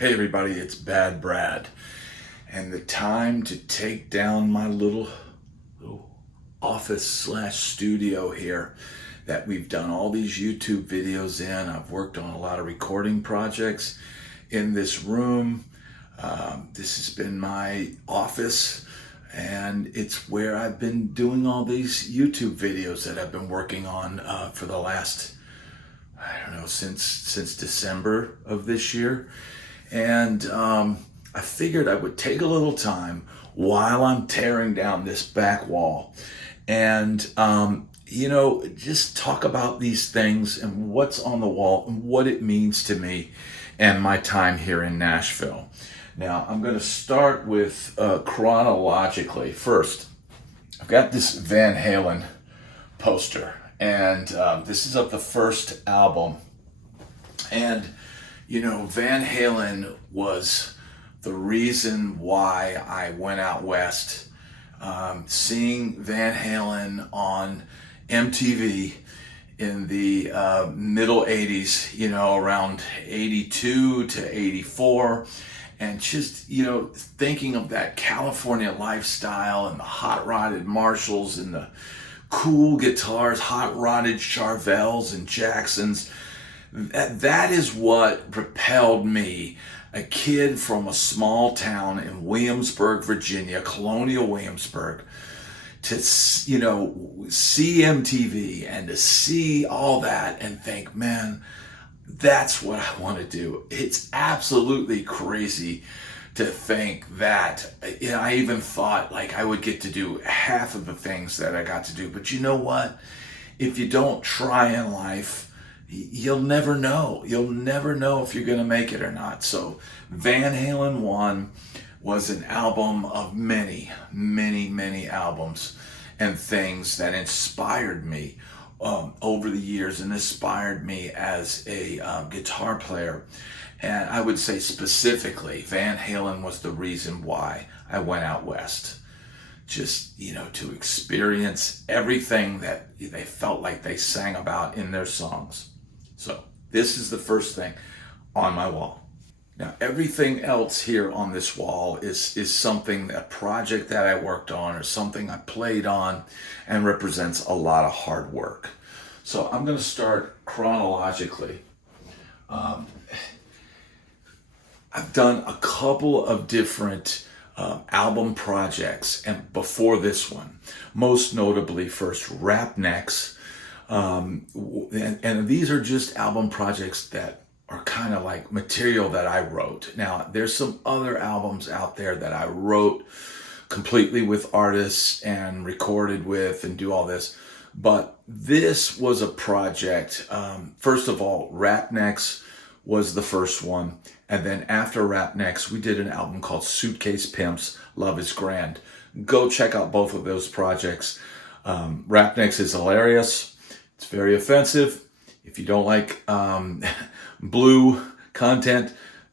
Hey everybody, it's Bad Brad, and the time to take down my little office slash studio here that we've done all these YouTube videos in. I've worked on a lot of recording projects in this room. This has been my office, and it's where I've been doing all these YouTube videos that I've been working on for the last, I don't know, since December of this year. And I figured I would take a little time while I'm tearing down this back wall and, just talk about these things and what's on the wall and what it means to me and my time here in Nashville. Now, I'm going to start with chronologically. First, I've got this Van Halen poster, and this is of the first album. And Van Halen was the reason why I went out west. Seeing Van Halen on MTV in the middle 80s, around 82 to 84, and just, thinking of that California lifestyle and the hot rodded Marshalls and the cool guitars, hot rodded Charvels and Jacksons. That is what propelled me, a kid from a small town in Williamsburg, Virginia, colonial Williamsburg, to see MTV and to see all that and think, man, that's what I want to do. It's absolutely crazy to think that. I even thought like I would get to do half of the things that I got to do. But you know what? If you don't try in life, you'll never know. You'll never know if you're going to make it or not. So Van Halen 1 was an album of many, many, many albums and things that inspired me over the years and inspired me as a guitar player. And I would say specifically, Van Halen was the reason why I went out west. Just, to experience everything that they felt like they sang about in their songs. So this is the first thing on my wall. Now, everything else here on this wall is something, a project that I worked on or something I played on and represents a lot of hard work. So I'm going to start chronologically. I've done a couple of different album projects and before this one, most notably first Rapnexx. And these are just album projects that are kind of like material that I wrote. Now, there's some other albums out there that I wrote completely with artists and recorded with and do all this. But this was a project. First of all, Rapnexx was the first one. And then after Rapnexx, we did an album called Suitcase Pimps, Love is Grand. Go check out both of those projects. Rapnexx is hilarious. It's very offensive. If you don't like blue content,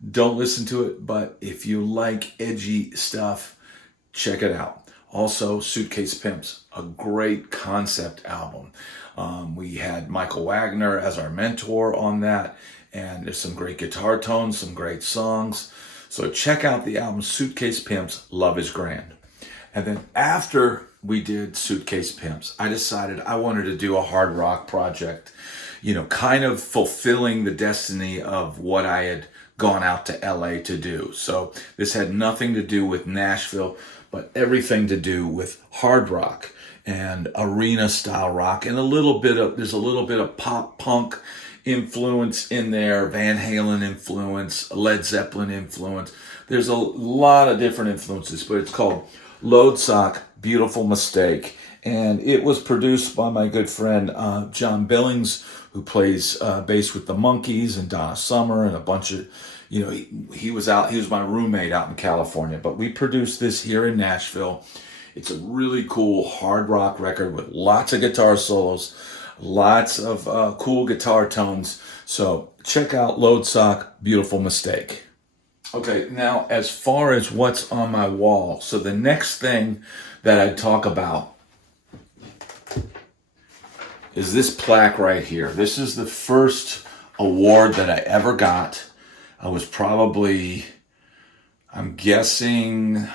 don't listen to it. But if you like edgy stuff, check it out. Also, Suitcase Pimps, a great concept album. We had Michael Wagner as our mentor on that. And there's some great guitar tones, some great songs. So check out the album Suitcase Pimps, Love is Grand. And then after we did Suitcase Pimps, I decided I wanted to do a hard rock project, kind of fulfilling the destiny of what I had gone out to LA to do. So this had nothing to do with Nashville, but everything to do with hard rock and arena style rock and there's a little bit of pop punk influence in there, Van Halen influence, Led Zeppelin influence. There's a lot of different influences, but it's called Loadsock, Beautiful Mistake. And it was produced by my good friend John Billings, who plays bass with the Monkees and Donna Summer and a bunch of, he was my roommate out in California. But we produced this here in Nashville. It's a really cool hard rock record with lots of guitar solos, lots of cool guitar tones. So check out Loadsock, Beautiful Mistake. Okay, now as far as what's on my wall, so the next thing that I'd talk about is this plaque right here. This is the first award that I ever got I was probably, I'm guessing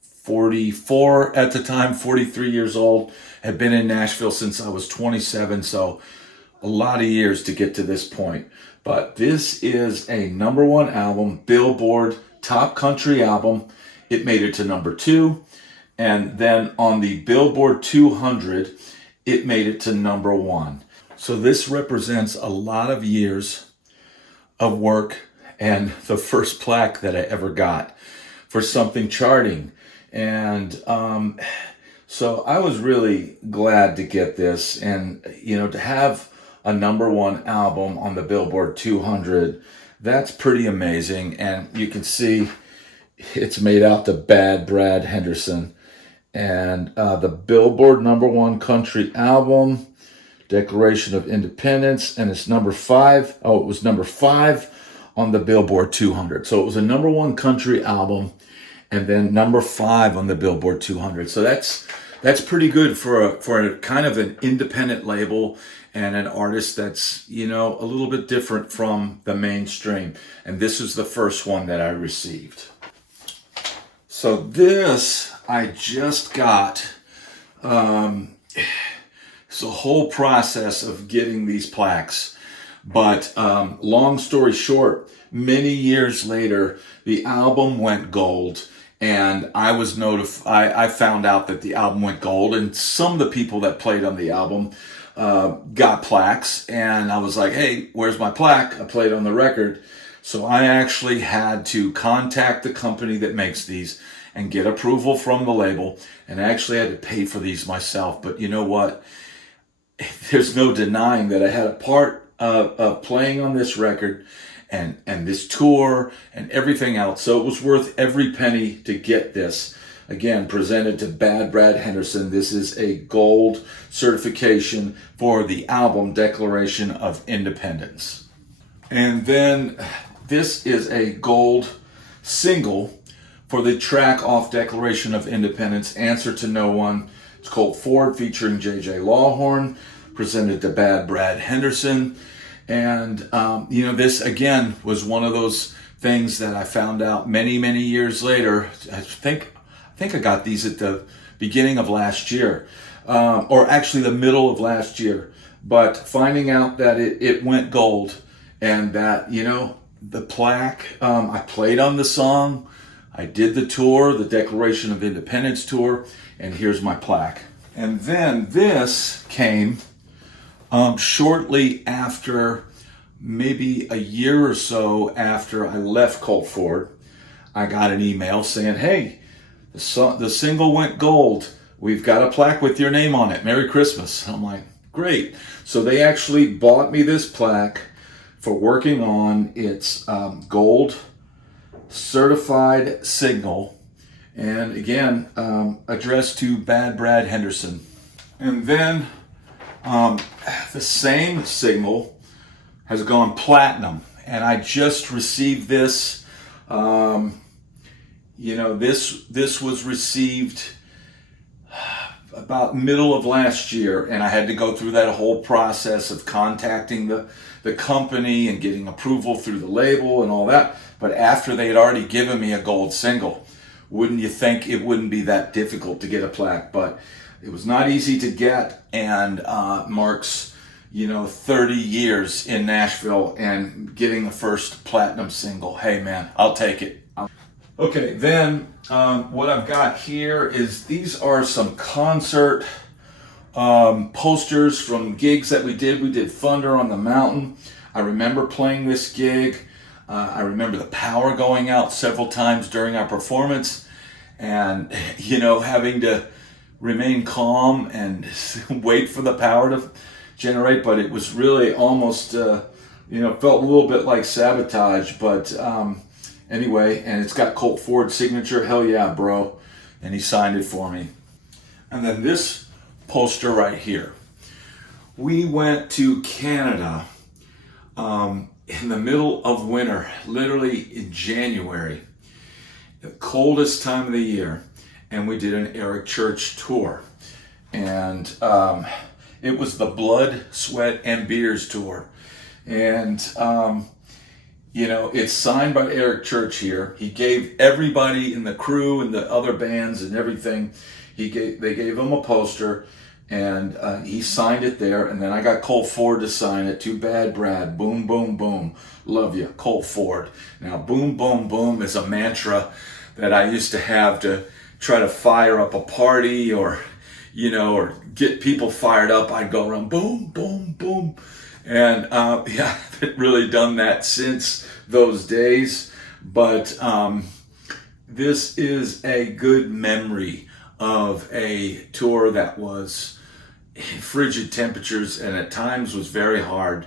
44 at the time, 43 years old. Had been in Nashville since I was 27, so a lot of years to get to this point. But this is a #1 album, Billboard Top Country Album. It made it to #2. And then on the Billboard 200, it made it to #1. So this represents a lot of years of work and the first plaque that I ever got for something charting. And so I was really glad to get this, and to have a #1 album on the Billboard 200, that's pretty amazing. And you can see it's made out to badbrad Henderson. And the Billboard #1 country album, Declaration of Independence, and it's #5. Oh, it was #5 on the Billboard 200. So it was a #1 country album, and then #5 on the Billboard 200. So that's pretty good for a kind of an independent label and an artist that's a little bit different from the mainstream. And this is the first one that I received. So this I just got. It's a whole process of getting these plaques. But long story short, many years later, the album went gold. And I was notified. I found out that the album went gold, and some of the people that played on the album got plaques. And I was like, "Hey, where's my plaque?" I played on the record, so I actually had to contact the company that makes these and get approval from the label. And I actually had to pay for these myself. But you know what? There's no denying that I had a part of playing on this record and this tour and everything else. So it was worth every penny to get this. Again, presented to badbrad Henderson. This is a gold certification for the album Declaration of Independence. And then this is a gold single for the track off Declaration of Independence, Answer to No One. It's Colt Ford featuring J.J. Lawhorn, presented to badbrad Henderson. And, this again was one of those things that I found out many, many years later. I think I got these at the beginning of last year, or actually the middle of last year. But finding out that it went gold, and that, the plaque, I played on the song, I did the tour, the Declaration of Independence tour, and here's my plaque. And then this came shortly after, maybe a year or so after I left Colt Ford. I got an email saying, "Hey, the single went gold. We've got a plaque with your name on it. Merry Christmas." I'm like, great. So they actually bought me this plaque for working on its gold certified signal, and again, addressed to badbrad Henderson. And then the same signal has gone platinum, and I just received this. This was received about middle of last year, and I had to go through that whole process of contacting the company and getting approval through the label and all that. But after they had already given me a gold single, wouldn't you think it wouldn't be that difficult to get a plaque? But it was not easy to get, and marks 30 years in Nashville and getting the first platinum single. Hey man, I'll take it. Okay, then what I've got here is, these are some concert posters from gigs that we did. We did Thunder on the Mountain. I remember playing this gig. I remember the power going out several times during our performance, and having to remain calm and wait for the power to generate. But it was really almost felt a little bit like sabotage. But anyway, and it's got Colt Ford's signature. Hell yeah, bro. And he signed it for me. And then this poster right here. We went to Canada in the middle of winter, literally in January, the coldest time of the year, and we did an Eric Church tour. And it was the Blood, Sweat, and Beers tour. And You know, it's signed by Eric Church here. He gave everybody in the crew and the other bands and everything, they gave him a poster, and he signed it there. And then I got Colt Ford to sign it. Too bad, Brad. Boom, boom, boom. Love you, Colt Ford. Now, boom, boom, boom is a mantra that I used to have to try to fire up a party, or, you know, or get people fired up. I'd go around, boom, boom, boom. And yeah, I haven't really done that since those days. But this is a good memory of a tour that was frigid temperatures and at times was very hard,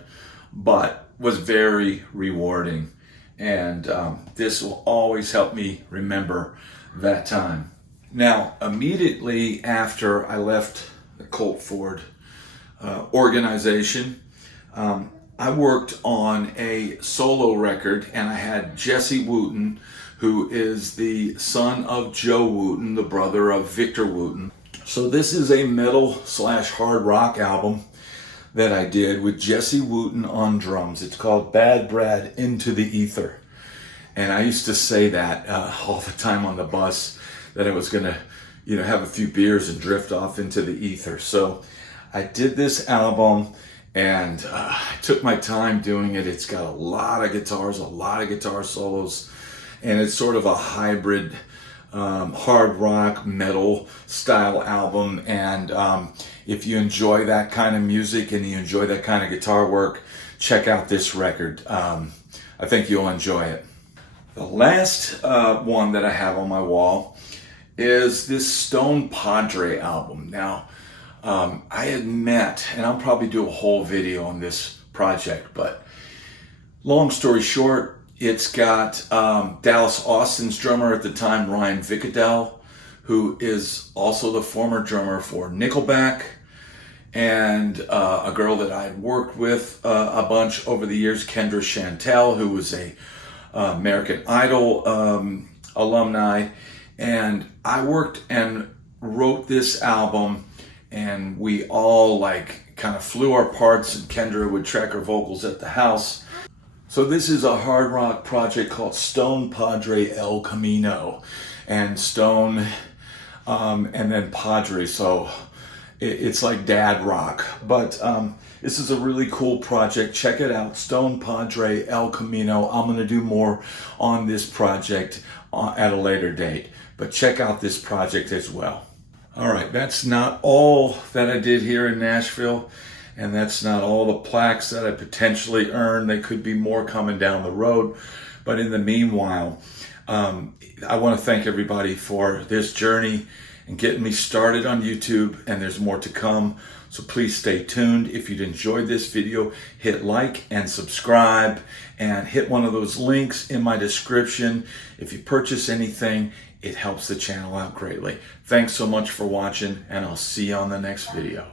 but was very rewarding. And this will always help me remember that time. Now, immediately after I left the Colt Ford organization, I worked on a solo record, and I had Jesse Wooten, who is the son of Joe Wooten, the brother of Victor Wooten. So this is a metal/hard rock album that I did with Jesse Wooten on drums. It's called Badbrad Into the Ether. And I used to say that all the time on the bus, that I was gonna, you know, have a few beers and drift off into the ether. So I did this album, and I took my time doing it. It's got a lot of guitars, a lot of guitar solos, and it's sort of a hybrid hard rock metal style album. And if you enjoy that kind of music and you enjoy that kind of guitar work, check out this record. I think you'll enjoy it. The last one that I have on my wall is this Stone Padre album. Now, I had met, and I'll probably do a whole video on this project, but long story short, it's got Dallas Austin's drummer at the time, Ryan Vicadell, who is also the former drummer for Nickelback, and a girl that I had worked with a bunch over the years, Kendra Chantel, who was a American Idol alumni. And I worked and wrote this album, and we all like kind of flew our parts, and Kendra would track her vocals at the house. So this is a hard rock project called Stone Padre El Camino, and Stone and then Padre, so it's like dad rock. But this is a really cool project. Check it out, Stone Padre El Camino. I'm going to do more on this project at a later date, but check out this project as well. All right, that's not all that I did here in Nashville, and that's not all the plaques that I potentially earned. There could be more coming down the road, but in the meanwhile, I want to thank everybody for this journey and getting me started on YouTube, and there's more to come. So please stay tuned. If you'd enjoyed this video, hit like and subscribe, and hit one of those links in my description. If you purchase anything, it helps the channel out greatly. Thanks so much for watching, and I'll see you on the next video.